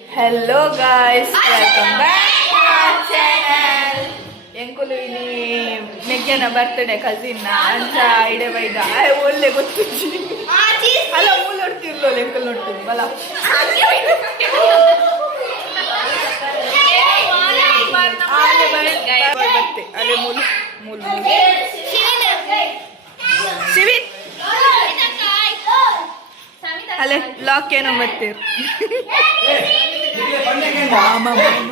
Hello guys, welcome back to our channel. ಎಂಕುಲು ಇಲ್ಲಿ ನೆಗ್ಗೆನ birthday cousin ಅಂಚ ಇಡೆ ಬೈದ ಒಳ್ಳೆ ಗೊತ್ತಿಜ್ಜಿ ಅಲ್ಲ ಮೂಲ ಹೊಡ್ತಿರ್ಲೋ ಎಂಕುಲ್ ನೋಡ್ತು ಬಲ ಬತ್ತೆ ಅಲೆ ಮೂಲ ಮೂಲ ಶಿವಿನ್ ಅಲೆ ಲಾಕ್ ಏನೋ ಬರ್ತೀರಿ ಮಾಮ ಮಾಮ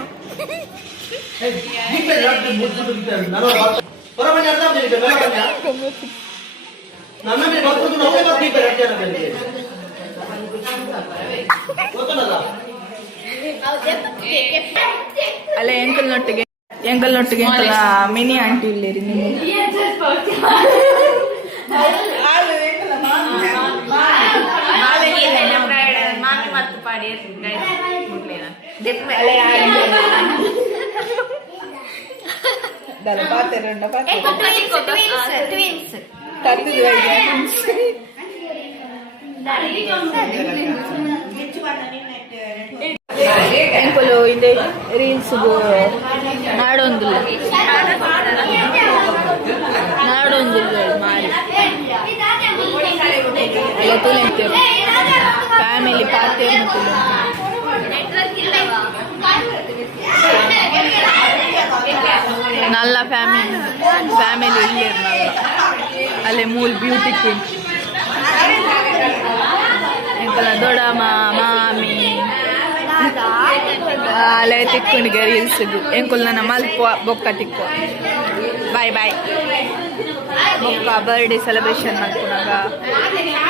ಅಲ್ಲ ಎಂಕಲ್ ನೊಟ್ಟಿಗೆ ಮಿನಿ ಆಂಟಿ ಇಲ್ಲೇರಿ ನೀವು ಮಾಮಿ ಮತ್ತು ಪಾಡಿ ಎಂಕುಲು ಇದೆ ರೀಲ್ಸ್ ನಾಡೊಂದಿಲ್ಲ ಮಾಡಿ ಎಲ್ಲ ತುಳಿತೇವೆ ಫ್ಯಾಮಿಲಿ ಪಾತೇರು ನಲ್ಲ ಫ್ಯಾಮಿಲಿ ಇಲ್ಲೇ ನಲ್ಲ ಅಲ್ಲೇ ಮೂಲ್ ಬ್ಯೂಟಿ ಕ್ವೀನ್ ಎಂಕಲ್ಲ ದೊಡ್ಡಮ್ಮ ಮಾಮಿ ಅಲ್ಲೇ ತಿಕ್ಕೊಂಡಿಗೆ ರೀಲ್ಸ್ದು ಎಂಕುಲ್ ನನ್ನ ಮಲ್ಪ ಬೊಕ್ಕ ತಿಕ್ಕುವ ಬಾಯ್ ಬಾಯ್ ಬೊಕ್ಕ ಬರ್ಡೇ ಸೆಲೆಬ್ರೇಷನ್ ಮಾಡ್ಕೊಂಡಾಗ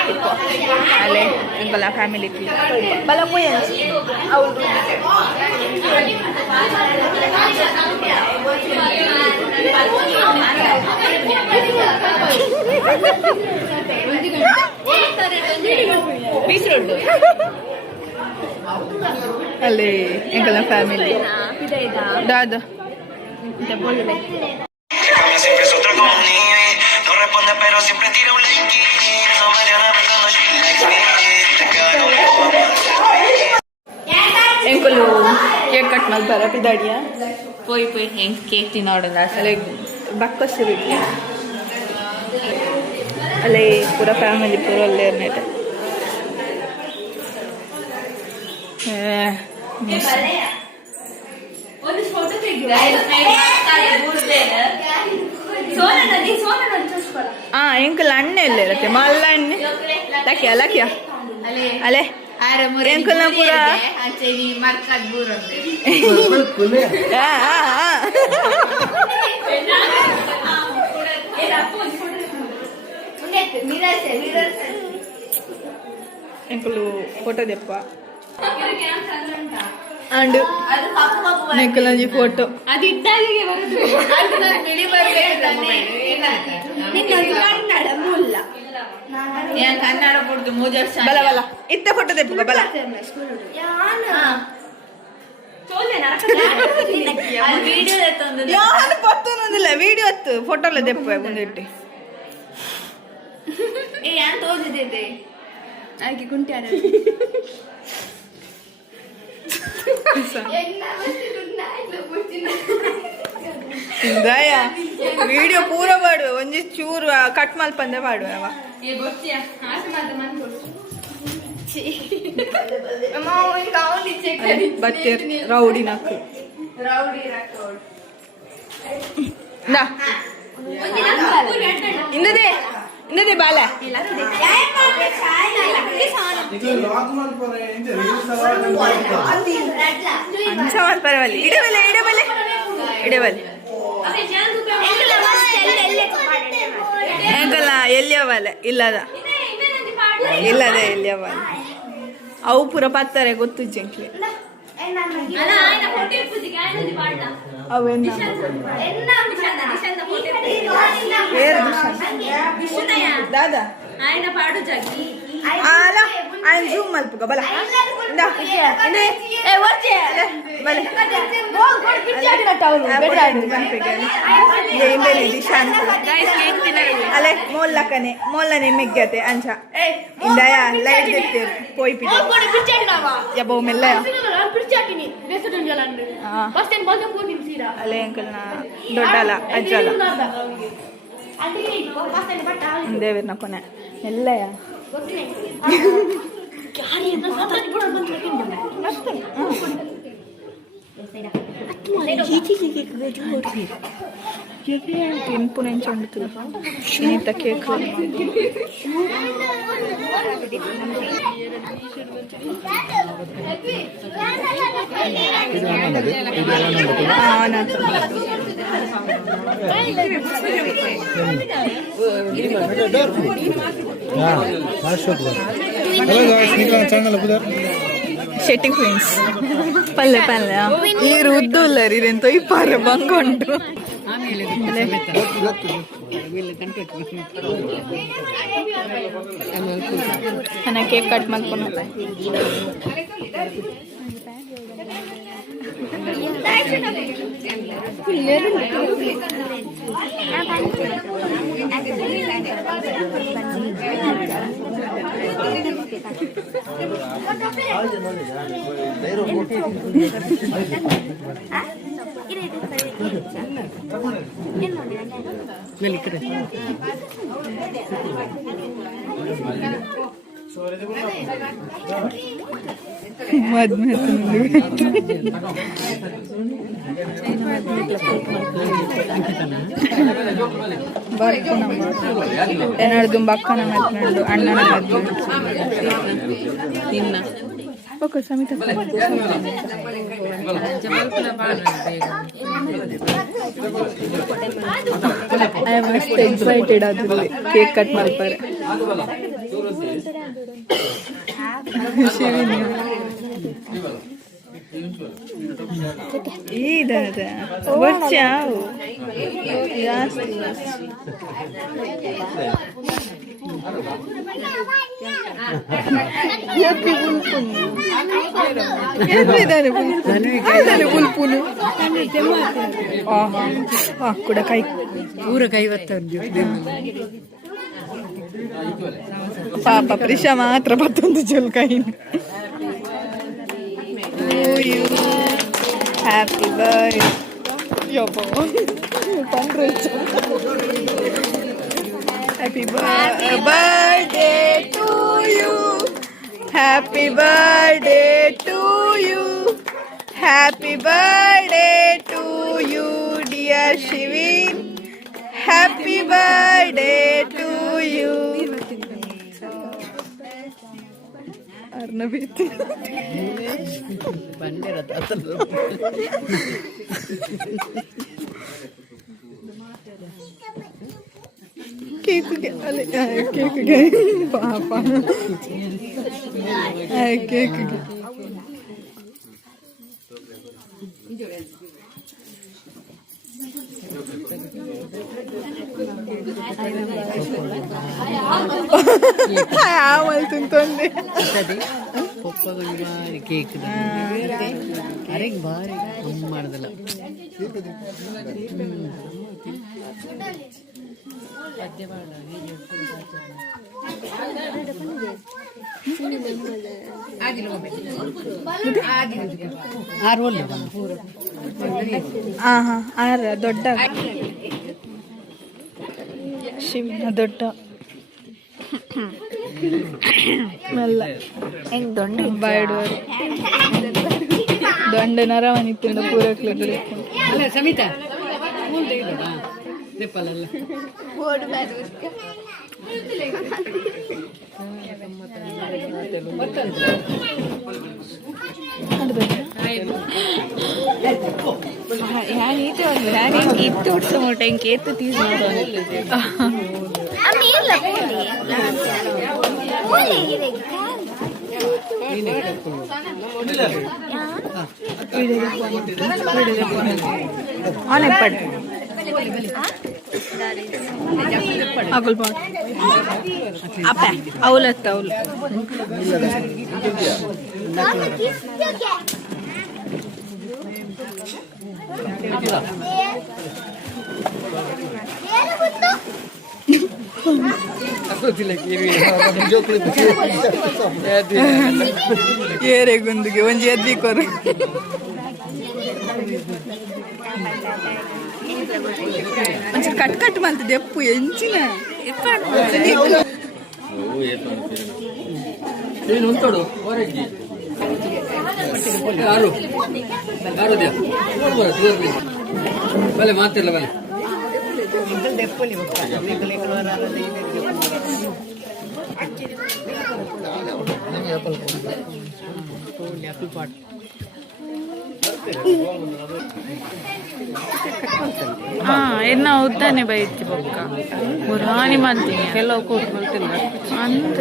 ತಿಕ್ಕುವ ಅಲ್ಲೇ ಎಂಕಲ್ಲ ಫ್ಯಾಮಿಲಿ ಬಲ ಪೋಯ್ ಹೌದು ಅಲ್ಲೇ ಎಂಕಲ್ಲ ಫ್ಯಾಮಿಲಿ ದಾದ ಎಂಕುಲು ಕೇಕ್ ಕಟ್ ಮಾಡ್ತಾರ ಪಿದಾಡಿಯ ಪೋಯ್ ಹೆಂಗ್ ಕೇಕ್ ತಿನ್ನೋಡಿಲ್ಲ ಅಲ್ಲೇ ಬಕ್ಕಸರು ಅಲ್ಲೇ ಪೂರ ಫ್ಯಾಮಿಲಿ ಪೂರ ಅಲ್ಲೇ ಇರ್ನೇಟ ಎಂಕಲ್ ಅಣ್ಣೆ ಇಲ್ಲ ಇರತ್ತೆ ಮಲ್ಲ ಅಣ್ಣೆ ಲಕ್ಯ ಲಕ್ಯ ಅಲೆ ಎಂಕಲ್ ನ ಪೂರ ಎಂಕಲು ಫೋಟೋ ದೆಪ್ಪ ಅಂಡ್ ನೆಕ್ಕಲಂಜಿ ಫೋಟೋ ಅದು ಇದ್ದಾಗೆ ಬರುದು ಕನ್ನಡ ಕೊಡ್ತು ಬಲ ಬಲ ಇತ್ತ ಫೋಟೋ ದೆಪ್ಪ ಬಲ ಪತ್ತೊಂದಿಲ್ಲ ವಿಡಿಯೋ ಹತ್ತು ಫೋಟೋ ಎಲ್ಲ ದೆಪ್ಪ ಮುಂದಿಟ್ಟು ತೋರಿಸಿದೆ ಆಕೆ ಕುಂಟ್ಯಾರ ದಯ ವಿಡಿಯೋ ಪೂರ ಮಾಡುವ ಒಂಜಿ ಚೂರು ಕಟ್ ಮಲ್ಪಂದೆ ಮಾಡುವ ಅವ ಬತ್ತೇರ್ ರೌಡಿ ನಕ್ಕು ಇಂದದೆ ಬಾಲ ಪರವಾಗಿ ಇಡಬಲೆ ಎಂಕಲ್ಲ ಎಲ್ಲಿಯವಲ್ಲ ಇಲ್ಲದ ಎಲ್ಲಿಯವಲ್ಲ ಅವು ಪೂರ ಪತ್ತಾರೆ ಗೊತ್ತು ಜಂಕ್ಲಿ ಅವೆನ್ನ ದಾದಾ ಅಲ್ಲ ఆయన ಜೂಮ್ ಮಲ್ಪುಗ ಬಲ ಅಲೆ ಮೊಲ್ಲಕನೆ ಮೊಲ್ಲನೆ ಮೆಗ್ಗತೆ ಅಂಚ ಇಂದಯ ಲೈಟ್ ತೆತ್ತೇರು ಪೋಯ್ ಪಿದೆ ಯಬ್ಬ ಮೆಲ್ಲ ಅಲೆ ಅಂಕಲ್ನ ದೊಡ್ಡಲ ಅಜ್ಜಲ ದೇವಿರ್ನ ಕೊನೆ ಎಲ್ಲಯ ತಿನ್ಪು ನೆಂಚೊಂಡುತ್ತಿಲ್ಲ ನೀತ ಕೇಕ್ ಶೆಟ್ಟಿ ಕ್ವೀನ್ಸ್ ಪಲ್ಲೆ ಪಲ್ಲೆ ಈ ರುದ್ದುಲ್ಲ ರೀರೆಂತೋ ಇಪ್ಪಾರೆ ಬಂಗೊಂಡು ನನ್ನ ಕೇಕ್ ಕಟ್ ಮಾಡ್ಕೊಂಡು ಏನಾದ್ರು ಅಕ್ಕನ ಮದ್ಕೊಂಡು ಅಣ್ಣನ ಮದ್ವೆ ಇನ್ನ okay Samitha I am must excited ಅದ್ರಲ್ಲಿ ಕೇಕ್ ಕಟ್ ಮಾಡ್ತಾರೆ ಶಿವಿನಿ ಇದಾದ ಬಚ್ಚಾವು ಜಾಸ್ತಿ ಬುಲ್ಪುನು ಕೂಡ ಕೈ ಊರ ಕೈವತ್ತೊಂದು ಪಾಪ ಪ್ರಿಷಾ ಮಾತ್ರ ಮತ್ತೊಂದು ಜುಲ್ಕೈ happy birthday happy birthday to you happy birthday to you happy birthday to you dear Shivin happy birthday to you ಅರ್ನಬಿತ್ತು ಕೇಕ್ಗೆ ಅಲ್ಲ ಕೇಕ್ಗೆ ಪಾಪ ಕೇಕ್ಗೆ ఆమెలు తింటుంది ಕೇಕ್ ಅರೆ ಬಾರಿ ಮಾಡಿದಲ್ಲ ದೊಡ್ಡ ಶಿವನ ದೊಡ್ಡ ಮೆಲ್ಲ ಹೆಂಗ್ ದೊಡ್ಡ ಬಾಯಿಡುವರು ದೊಡ್ಡ ನರವನಿತ್ತಿಂದ ಪೂರಕ್ಲೆ ಅಲ್ಲ Samita itu semua tank itu tisu Akul pot ಅಪ್ಪ ಅವಲತ್ತ ಅವಲು ಏರೆಗೊಂದಿಗೆ ಒಂಜಿ ಎದ್ದಿ ಕೊರು ಒಂಚೂರು ಕಟ್ ಕಟ್ ಮಾಡ್ತದೆ ಎಪ್ಪು ಎಂಚಿನ ಬಲೆ ಮಾತಿಲ್ಲ ಬಲೆ ಎನ್ನ ಉದ್ದಾನೆ ಬೈತಿ ಬೊಕ್ಕ ಪುರಾಣಿ ಮಾಡ್ತೀನಿ ಕೆಲವು ಕೂತ್ಕೊಳ್ತಿಲ್ಲ ಅಂತ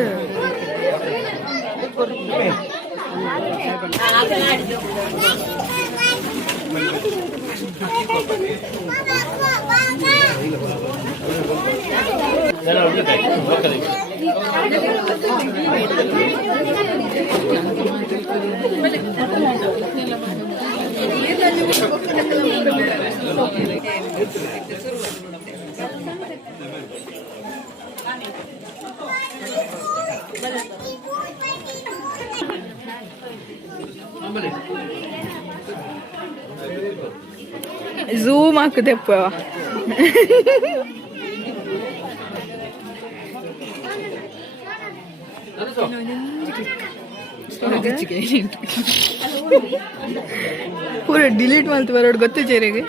ಝೂಮ್ ಹಾಕದೆಪ್ಪ ಪೂರ ಡಿಲೀಟ್ ಮಾಡ್ತು ಬರೋಡು ಗೊತ್ತು ಚೇರಿಗೆ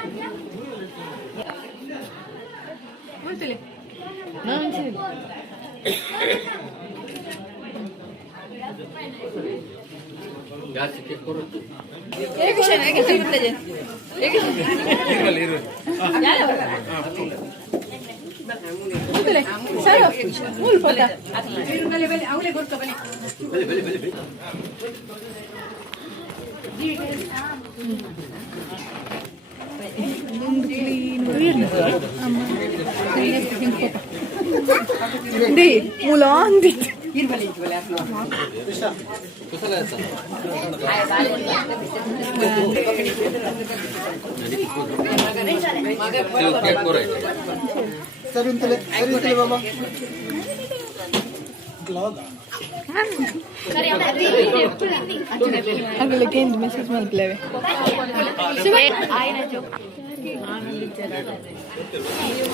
ಮುಲಾ ಅಂದಿತ್ತು ಅಗಲಕ್ಕೆ ಎಂದು ಮೆಸೇಜ್ ಮಾಡ್ಲೇವೆ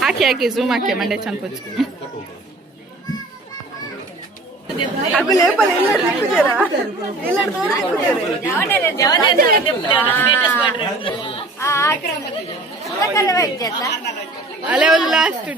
ಹಾಕಿ ಹಾಕಿ ಝೂಮ್ ಹಾಕಿ ಮಂಡೆ ಚಂದ ಪುಚ್ಚಿ ಅಗಲ ಏಪಲ್ ಎಲ್ಲಾರು ಸಿಕ್ಕುದೇರಾ ಎಲ್ಲಾರು ದೂರ ಅಲೆ ಒಂದು ಲಾಸ್ಟ್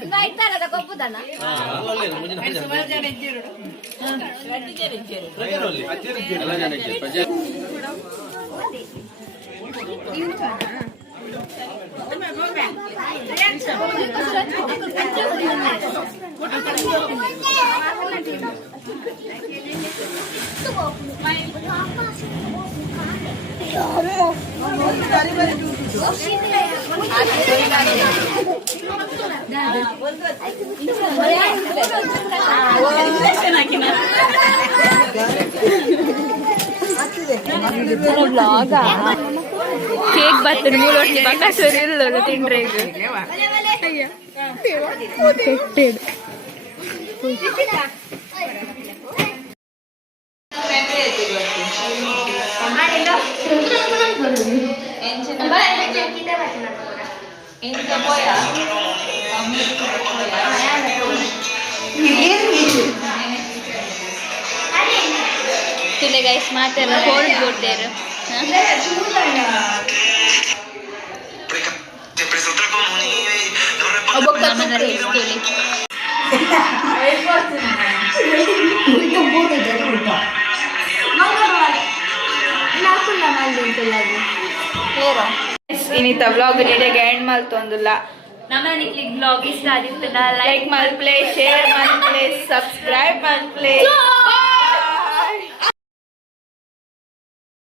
ಕೇಕ್ ಬರ್ತದೆ ಮೂಲೊಟ್ಟಿ ಬಕಾಸೂರು ಇಲ್ಲದ ತಿಂಡ್ರೆ ತುಲೆ ಗೈಸ್ ಮಾತೆಲ್ಲ ಕೋಲ್ಡ್ ಕೊಡ್ತೇರು ಇನ್ನಿತ ವ್ಲಾಗ್ ನೀಡಿಗೆ ಎಂಡ್ ಮಲ್ತೊಂದುಲ್ಲ ನಮ್ಮ ಬ್ಲಾಗ್ ಇಷ್ಟ ಆಗಿತ್ತು ಲೈಕ್ ಮಲ್ಪ್ಲೆ ಶೇರ್ ಮಲ್ಪ್ಲೆ ಸಬ್ಸ್ಕ್ರೈಬ್ ಮಲ್ಪ್ಲೆ